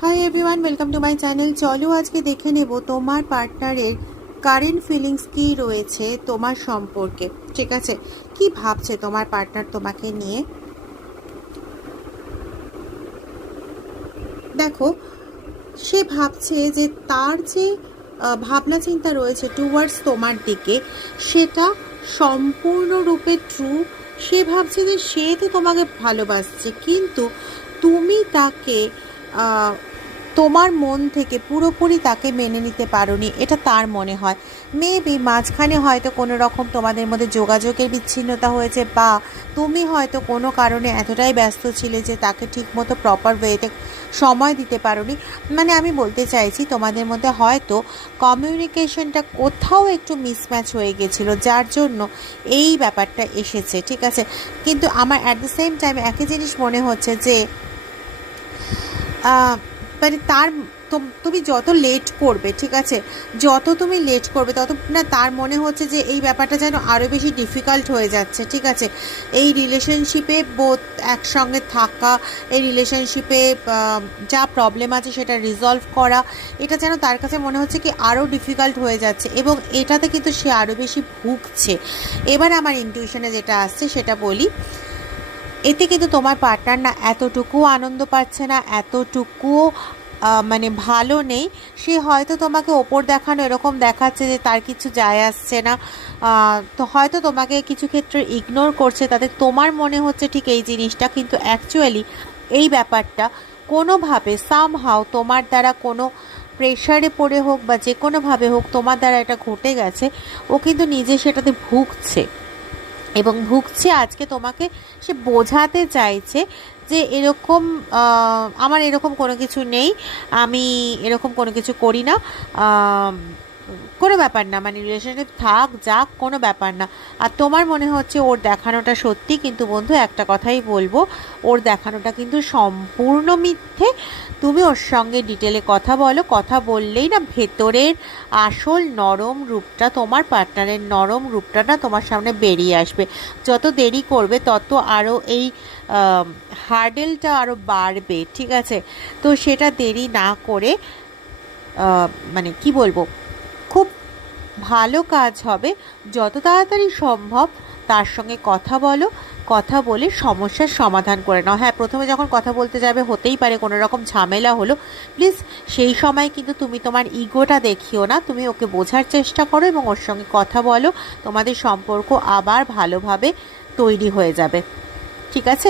Hi everyone, welcome to my channel. চলো আজকে দেখে নেব তোমার পার্টনারের কারেন্ট ফিলিংস কী রয়েছে তোমার সম্পর্কে। ঠিক আছে, কি ভাবছে তোমার পার্টনার তোমাকে নিয়ে। দেখো, সে ভাবছে যে তার যে ভাবনা চিন্তা রয়েছে টুয়ার্ডস তোমার দিকে, সেটা সম্পূর্ণরূপে ট্রু। সে ভাবছে যে সে তো তোমাকে ভালোবাসছে, কিন্তু তুমি তাকে তোমার মন থেকে পুরোপুরি তাকে মেনে নিতে পারোনি, এটা তার মনে হয়। মেবি মাঝখানে হয়তো কোনো রকম তোমাদের মধ্যে যোগাযোগের বিচ্ছিন্নতা হয়েছে, বা তুমি হয়তো কোনো কারণে এতটাই ব্যস্ত ছিলে যে তাকে ঠিকমতো প্রপার ওয়েতে সময় দিতে পারোনি। মানে আমি বলতে চাইছি তোমাদের মধ্যে হয়তো কমিউনিকেশনটা কোথাও একটু মিসম্যাচ হয়ে গেছিলো, যার জন্য এই ব্যাপারটা এসেছে। ঠিক আছে, কিন্তু আমার অ্যাট দ্য সেম টাইম একই জিনিস মনে হচ্ছে যে মানে তুমি যত লেট করবে, ঠিক আছে, যত তুমি লেট করবে তত না তার মনে হচ্ছে যে এই ব্যাপারটা যেন আরও বেশি ডিফিকাল্ট হয়ে যাচ্ছে। ঠিক আছে, এই রিলেশনশিপে বোথ একসঙ্গে থাকা, এই রিলেশনশিপে যা প্রবলেম আছে সেটা রিজলভ করা, এটা যেন তার কাছে মনে হচ্ছে কি আরও ডিফিকাল্ট হয়ে যাচ্ছে, এবং এটাতে কিন্তু সে আরও বেশি ভুগছে। এবার আমার ইনটিউশনে যেটা আসছে সেটা বলি, এতে কিন্তু তোমার পার্টনার না এতটুকুও আনন্দ পাচ্ছে না, এতটুকুও মানে ভালো নেই। সে হয়তো তোমাকে ওপর দেখানো এরকম দেখাচ্ছে যে তার কিছু যায় আসছে না, তো হয়তো তোমাকে কিছু ক্ষেত্রে ইগনোর করছে, তাতে তোমার মনে হচ্ছে ঠিক এই জিনিসটা, কিন্তু অ্যাকচুয়ালি এই ব্যাপারটা কোনোভাবে সামহাও তোমার দ্বারা কোনো প্রেশারে পড়ে হোক বা যে কোনোভাবে হোক তোমার দ্বারা এটা ঘটে গেছে। ও কিন্তু নিজে সেটাতে ভুগছে, এবং ভুগছে আজকে তোমাকে সে বোঝাতে চাইছে যে এরকম আমার এরকম কোনো কিছু নেই, আমি এরকম কোনো কিছু করি না, কোনো ব্যাপার না, মানে রিলেশনশিপ থাক যাক কোনো ব্যাপার না। আর তোমার মনে হচ্ছে ওর দেখানোটা সত্যি, কিন্তু বন্ধু একটা কথাই বলবো, ওর দেখানোটা কিন্তু সম্পূর্ণ মিথ্যে। তুমি ওর সঙ্গে ডিটেলে কথা বলো, কথা বললেই না ভেতরের আসল নরম রূপটা, তোমার পার্টনারের নরম রূপটা না তোমার সামনে বেরিয়ে আসবে। যত দেরি করবে তত আরও এই হার্ডেলটা আরও বাড়বে। ঠিক আছে, তো সেটা দেরি না করে মানে কি বলবো, খুব ভালো কাজ হবে, যত তাড়াতাড়ি সম্ভব তার সঙ্গে কথা বলো, কথা বলে সমস্যার সমাধান করে নাও। হ্যাঁ, প্রথমে যখন কথা বলতে যাবে হতেই পারে কোনো রকম ঝামেলা হলো, প্লিজ সেই সময় কিন্তু তুমি তোমার ইগোটা দেখিও না, তুমি ওকে বোঝার চেষ্টা করো এবং ওর সঙ্গে কথা বলো, তোমাদের সম্পর্ক আবার ভালোভাবে তৈরি হয়ে যাবে। ঠিক আছে।